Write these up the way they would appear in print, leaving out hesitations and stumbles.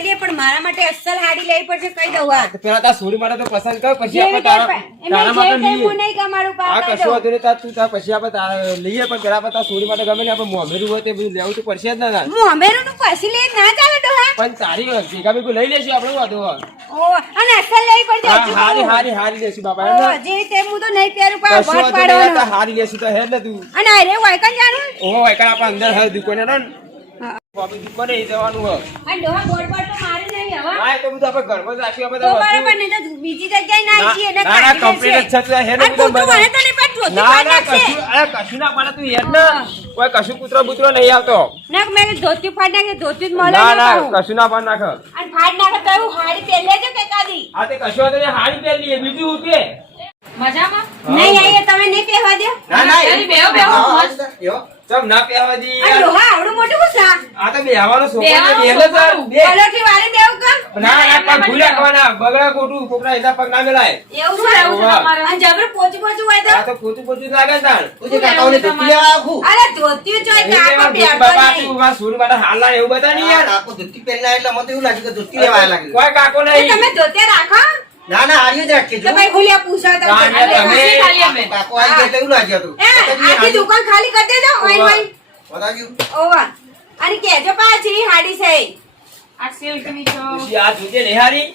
લઈ લઈએ પણ મારા માટે અસલ હાડી લેવી પડશે કહી દઉં આ પેલા તાર સોરી માટે તો પસંદ કર પછી આપણે તારા માટે લઈએ હું નહીં કમાડું આ કશું હતું નહીં તાર તું તાર પછી આપણે તારા લઈએ પણ પેલા આપણે તાર સોરી માટે ગમે ને આપણે મોમેરું હોય તે બધું લેવું તો પડશે જ ના મોમેરું નું પછી લે ના ચાલે ડોહા પણ તારી ભેગા ભેગું લઈ લેશું આપણે વાંધો હોય ઓ અને અસલ લેવી પડશે હજુ હારી લેશું બાપા ઓ જે તે હું તો નહીં પહેરું પણ વોટ પાડવાનો હારી લેશું તો હે ને તું અને અરે વાયકન જાણું ઓહો વાયકન આપણે અંદર હર દુકાને ને દુકાને જવાનું હોય આ ડોહા બોર્ડ પર તો મારે નહીં હવે હા તો બધું આપણે ઘરમાં જ રાખ્યું આપણે તો બરાબર નહીં તો બીજી જગ્યાએ ના જઈએ એટલે ના ના કમ્પ્લીટ જ છે હે ને બધું મને તો નહીં પણ જોતી ના ના કશું અરે કશું ના પાડે તું હેડ ને કોઈ કશું કૂતરો બૂતરો નહીં આવતો ના મેં ધોતી ફાડ નાખે ધોતી જ મળે ના ના કશું ના પાડ નાખ અને ફાડ નાખે તો એવું હાડી પહેરી લેજો કે કાદી આ તે કશું વાંધો નહીં હાડી પહેરી લઈએ બીજું હું કે મજામાં નહીં આઈએ તમે નહીં પહેરવા દો ના ના બેહો મસ્ત ચમ ના પહેવા દી આ ડોહા આવડું મોટું કુસા આ તો બેહવાનો છોકરો છે બેહલે સર બે પલોઠી વાળી દેવું કા ના ના પગ ભૂલ રાખવાના બગડા ખોટું કોકના એના પગ ના મેલાય એવું છે અને જબર પોચું પોચું હોય આ તો ખોટું ખોટું લાગે તાર તું જે કાકાઓને ધોતી લેવા આખું અરે ધોતી જોઈ કે આખો પહેરતો બાપા નહીં તું માં સુર માટે હાલના એવું બતા નહીં યાર કાકો ધોતી પહેરીને આવ્યા એટલે મને તો એવું લાગ્યું કે ધોતી લેવા આવ્યા લાગ્યું. કોઈ કાકો તો નહીં તમે ધોતે રાખો ના ના હારીઓ જ રાખીએ તો જો. ભાઈ ભૂલ્યા પૂછો તો ના, ના, તમે- ખાલી અમે કાકો આવી ગયા એટલે એવું લાગ્યું હતું. આખી દુકાન ખાલી કરી દેજો ઓય ઓય બતાવ્યું? ઓવા અને કેજો પાછી હાડી છે આ સિલ્કની છો પછી આ જોજે નિહારી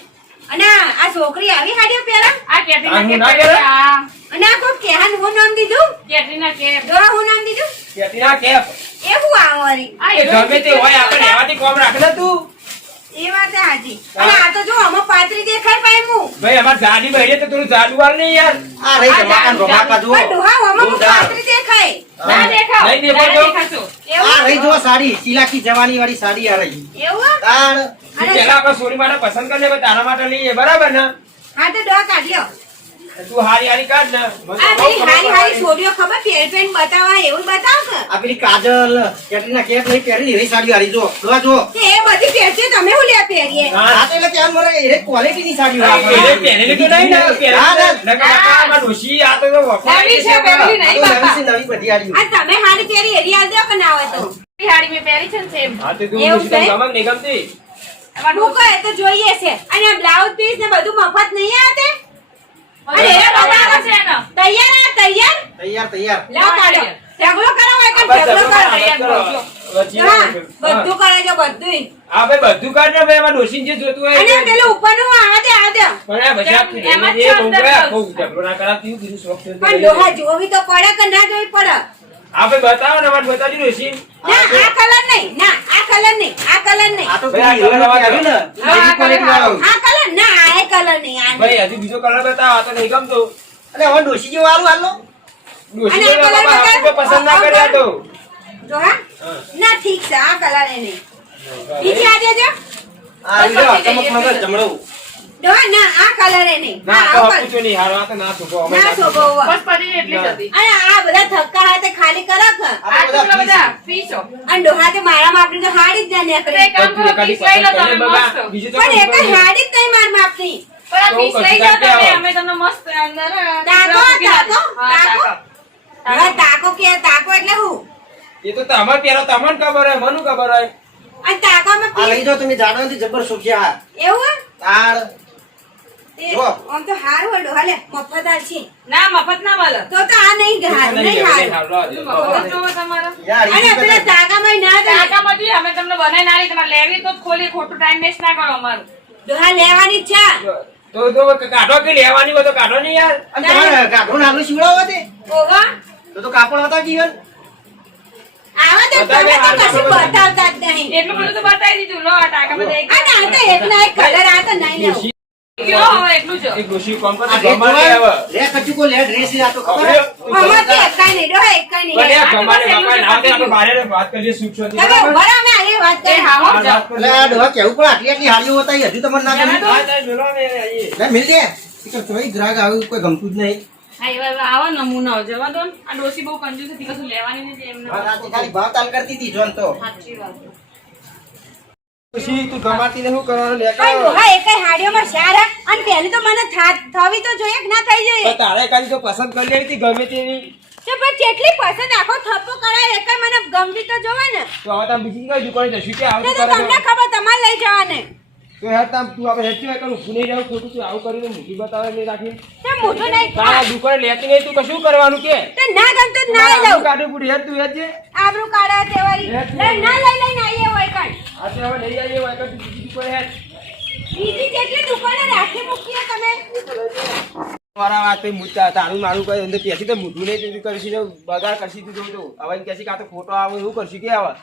અને આ છોકરી આવી હાડીઓ પહેરા આ કેટરીના આ હું કેપ ના પહેરે પહેરે? આ અને આ કોઈ કેહાન હું નામ દીધું કેટરીના કેપ ડોહા હું નામ દીધું કેતીના કેપ એવું આવરી આ એ ગમે તે હોય આપણે રહેવાથી કોમ રાખ ને તું એ વાત હાજી અને આ તો જો આમાં પાતળી દેખાય પાય હું ભાઈ અમાર જાડી બહેરી તો થોડું જાડું વાળ નહીં યાર આ રહી જમાકાન રોમાકા જુઓ. પણ ડોહા આમાં જોરદાર. પાતળી દેખાય ના દેખાવ નહીં દેખાવ ના તો? દેખાશો આ રહી એવું જુઓ સાડી સિલાકી જવાની વાળી સાડી આ રહી. એવું તાણ પેલા આપણે સોરી માટે પસંદ કરી લે પછી તારા માટે લઈએ બરાબર ને હા તો ડોહા કાઢ્યો તું હારી હારી કાઢ ને મને આ તો પેલી બહુ હારી ખબર હારી પડે. છોડીઓ ખબર પેર પેન બતાવા એવું બતાવ કે આ પેલી કાજલ કેટરીના કેપ લઈ પહેરી એવી સાડી હારી જુઓ. જોવા જુઓ. કે એ બધી પહેરશે તમે હું લે પહેરીએ હા, આ તો એટલે કેમ મરે એ ક્વોલિટીની સાડી આ હોય. પહેરે- પહેરેલી તો નહીં ને, પહેરેલી ના, ના. નકર કાકા આમાં ડોશી આ તો વખણાય નવી છે, છે પહેરેલી પેલા. નહીં. આ તો નવી છે, નવી બધી હાડી. આ તમે હારી પહેરી એરી આલ દો કે ના હોય તો એ હાડી મેં પહેરી છે ને સેમ હા, તો તું એવું ડોશી તને છે? ગમે કે નહીં ગમતી? એમાં હું કહે તો જોઈએ છે અને આ બ્લાઉઝ પીસ ને બધું મફત નહીં આવતે અરે એ બતાવો છે એનો તૈયાર આ તૈયાર તૈયાર તૈયાર. લાવ કાઢો ઝઘડો કરો હોય કે બસ ઝઘડો ઝઘડો કરો કરો. વચ્ચે હા હા. બધું કરે છે બધું હા ભાઈ બધું કાઢ ને ભાઈ એમાં ડોશીને જે જોતું હોય અને એ. પેલું ઉપરનું આ દે આ દે પણ આ બધા એમાં એ જ છે અંદર બહુ બ્લાઉઝ. ઝઘડો ના કરાવતી હું કીધું શોખ છે તો પણ લઈ ડોહા લે. જોવી તો પડે કે ના જોવી પડે હા ભાઈ બતાવો ને અમારે બતાવજો ડોશી. ના આ કલર નહીં ના આ કલર નહીં આ કલર નહીં આ તો ભાઈ, પેલી આ હીરોને કલર પહેર્યું ને, એવી quality વાળો. આ કલર ના આ એ કલર નહીં આ નહીં. ભાઈ હજી બીજો કલર બતાવો આ તો નહીં ગમતો અને હવે ડોશી જેવું હારું હાલો. ડોશી અને આ તો કલર બાપા બતાવ. આપણને પસંદ ના કર્યા તો ડોહા હા. ના ઠીક છે આ કલર એ નહીં બીજી આ દેજો આ લીધો, ચમકમાં જમણો. ડોહા ના આ કલર એ નહીં ના હા તો આ કલર. પૂછો નહીં હારો આ તો ના છોકરો અમે ના ના શોભો છોકરો. હોવા. બસ પડી એટલી જ હતી અને આ બધા થક્કા હાથે ખાલી કરો કે આ આ તો તો બધા બધા ફીસો અને ડોહા તે મારા માપની તો હાડી જ ના નીકળે એક કામ કરો એકાદી ફીસ લઈ લો પસંદ તમે કરીને બગા. મસ્ત બીજું તો પણ કોઈ એક ખબર હાડી જ નહીં માર માપની પણ આ તો ફીસ લઈ પછી જાઓ તમે કાઢી અમે તમને મસ્ત અંદર તાકો, તાકો, હા, તાકો. હવે તાકો કે તાકો એટલે હું એ તો તમારે પહેરો તમને ખબર હોય મને ખબર હોય અને તાકામાં આ લઈ પીસ જાઓ તમે જાણો નથી જબર શોખ્યા. એવું તાણ તે જો. આમ તો હારું હોય ડોહા લે મફતદાર છે ના મફત ના મળે તો આ નહીં હારું નહીં હારું મફત જોવો તમારે યાર અને ઈ પેલા તાકામાં ના દે કાકામાંથી અમે તમને બનાવી ના તમારે લેવી તો જ ખોલી ખોટું ટાઈમ વેસ્ટ ના કરો અમારું ડોહા લેવાની જ છે તો કાઢો કે લેવાની હોય તો કાઢો નહીં યાર અને તમારે ગાઢો નાનો શીવડાવો તે ઓવા તો કાપડ હતા જીવન. આવા તો બતાવે, તમે તો આ કશું બતાવે. બતાવતા જ નહીં એટલું બધું તો બતાવી દીધું લો આ ટાકામાં એક અને આ તો એક ના એક કલર આ તો નહીં લેવું કયો હવે એટલું જ એક ડોશી કામ આ કરતો ડ્રેસ ગમાડે જોવા, હવે. લે કચુકો લે ડ્રેસ આ તો ખબર હે? આમાંથી એકાઈ નહીં ડોહા એકાઈ નહીં પણ લેવું. એ ગમાડે બાપા ના આવે આપણે બહાર વાત કરીએ સુખ શાંતિ તમે બરાબર? ઉભા રહો, અમે આગળ વાત એ કરીએ. હા હો આ વાત એટલે આ ડોહા કેવું પણ આટલી આટલી હાડીઓ હતા એ હજુ તમને ના જરા ગમી? તો. હા, ચાલ, મેલો ને આઈએ. લે મિલ દે ઈ તો તોય ગ્રાહક આવ્યું કોઈ ગમતું જ નહીં. હા એવા આવા નમૂનાઓ જવા દો ને. આ ડોસી બહુ કંજૂસ હતી કશું લેવાની નથી એમને હા, રાતે ખાલી ભાવ તાલ કરતી હતી જોન તો. સાચી વાત ડોશી, તું ગમાડતી ને શું કરવાનું લે પણ ડોહા એકાઈ હાડીઓમાં શાર હે. અને પહેલી તો મને થવી તો જોઈએ કે ના થઈ જોઈએ પણ તારે કાલી તો પસંદ કરી લેવી હતી ગમે તેવી તો પણ જેટલી પસંદ આખો થપ્પો કરાય એકાઈ મને ગમવી તો જોવે ને તો હવે તમે બીજી કઈ દુકાને જશું કે તો આવતું તો તમને કરે ખબર તમારે લઈ જવાને તો હેડ તામ તું આપણે હેડ કેવાય કરું ભૂલી જાવ ખોટું તું આવું કરીને મોટી બતાવે નહીં રાખી તે મોટું નહીં તારા દુકાને લેતી નહીં તું કશું કરવાનું કે તે ના ગમતું જ ના લઈ લઉં કાઢું પૂરી હેડ તું હેડ જે આબરૂ કાઢા તેવારી ના લઈ લઈને આવીએ હોય કાઢ આ તો હવે લઈ આવીએ હોય તું બીજી દુકાને હેડ બીજી કેટલી દુકાને રાખી મૂકીએ તમે મારા વાત પે મુદ્દા તારું મારું કઈ અંદર પેસી તો મોઢું નહીં તું કરશી ને બગાડ કરશી તું જોઉં તો હવે કેસી કાં તો ફોટો આવે એવું કરશી કે આવે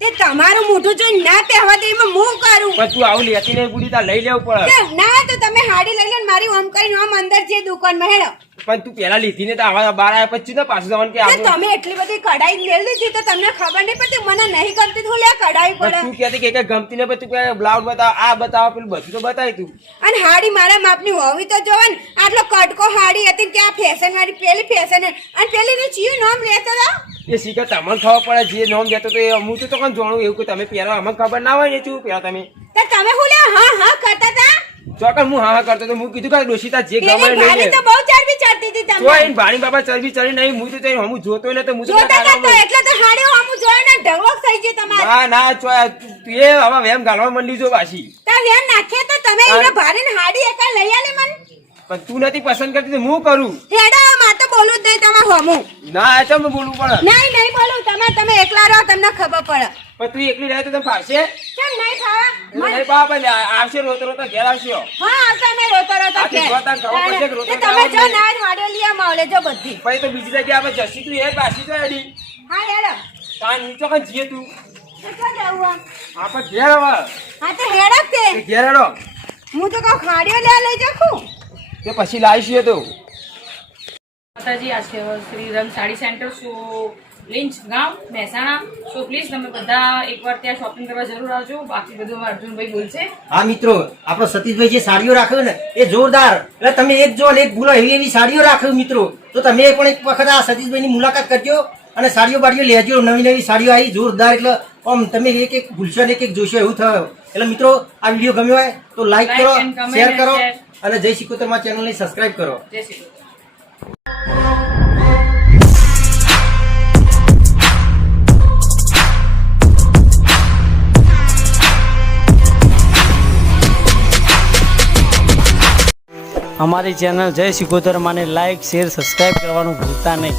તે તમારું મોઢું જોઈ ના પહેવા દે એમાં હું કરું પણ તું આવું લેતી નહીં બુડી તાર લઈ લેવું પડે તે ના તો તમે હાડી લઈ લો ને મારી ઓમ કરીને ઓમ અંદર જે દુકાનમાં હેડો પણ તું પેલા લીધી ને તો આવા બાર આવ્યા પછી તો પાછું જવાનું કે તે આવું તમે એટલી બધી કઢાઈ મેળ દીધી તો તમને ખબર નહીં પડતી મને નહીં ગમતી તો લે કઢાઈ પણ પડે તું કહેતી કે ગમતી ને તું કે બ્લાઉઝ બતાવ આ બતાવ પેલું બધું તો બતાવી તું અને હાડી મારા માપની હોવી તો જોવે ને આટલો કટકો હાડી હતી ને ત્યાં ફેશન વાળી પેલી ફેશન અને પેલી નું ચિયું નામ લેતો હતો એ શીખર તમને ખબર પડે જે નોમ દેતો તો એ હું તો કોણ જાણું એવું કે તમે પહેલા અમને ખબર ના હોય ને તું પહેલા તમે તો તમે હું લે હા હા કરતા હતા ચોકન હું હા કરતો તો હું કીધું કે ડોશીતા જે ગમે પેલી લઈ ભાડી લે તો બહુ ચરબી ચડતી હતી તો તમને એને ભાણી બાબા ચરબી ચડી નહીં હું તો હું જોતો ને તો હું તો જોતા હતા તો એટલે તો હાડી હમું જોયો ને ઢગલો થઈ ગયો તમારે ના ના તું એ હવે વેમ ગાલવા મંડી જો પાછી તો વેમ નાખે તો તમે એને ભારે ને હાડી એકા લઈ આલે મને પણ તું નથી પસંદ કરતી તો હું કરું હેડો માર તો બોલું જ નહીં તમારે હમું ના આ ચમ બોલવું પડે નહીં બોલું તમે એકલા રહો તમને ખબર પડે પણ તું એકલી રહે તો તને ફાવશે કેમ નહીં ખાવા નહીં બાપા આવશે રોતો રોતો ઘેર આવશે હા આવતા મેં રોતો આ તો જોતા ખબર પડશે કે રોતો તે તમે જો ના હાડે લીયા માવલે જો બધી પછી તો બીજી જગ્યાએ આપણે જશી તું એ પાછી તો એડી હા હેડો તાર નીચો કઈ જીએ તું તો ક્યાં જાવું આ? આપણે ઘેર હવે હા તો હેડો તે એ ઘેર હેડો હું તો કહું ખાડીઓ લઈ જાખું તે પછી લાવીશું તો માતાજી આ છે શ્રી રમ સાડી સેન્ટર સો લીંચ ગામ મહેસાણા સો પ્લીઝ તમે બધા એકવાર ત્યાં શોપિંગ કરવા જરૂર આવજો બાકી બધું અમારા અર્જુનભાઈ બોલશે હા મિત્રો આપણો સતીશભાઈ જે સાડીઓ રાખ્યો ને એ જોરદાર એટલે તમે એક જો ને એક ભૂલો એવી એવી સાડીઓ રાખ્યો મિત્રો તો તમે પણ એક વખત આ સતીશભાઈની મુલાકાત કરજો અને સાડીઓ બાડીઓ લેજો નવી નવી સાડીઓ આવી જોરદાર એટલે આમ તમે એક એક ભૂલશો ને એક જોશો એવું થયો એટલે મિત્રો આ વિડીયો ગમ્યો હોય તો લાઈક કરો and comment શેર and કરો share. અને જય શિકોતર માં ચેનલને સબસ્ક્રાઇબ કરો જય શ્રી કૃષ્ણ. અમારી ચેનલ જય શિકોતર માને લાઈક શેર સબસ્ક્રાઈબ કરવાનું ભૂલતા નહીં.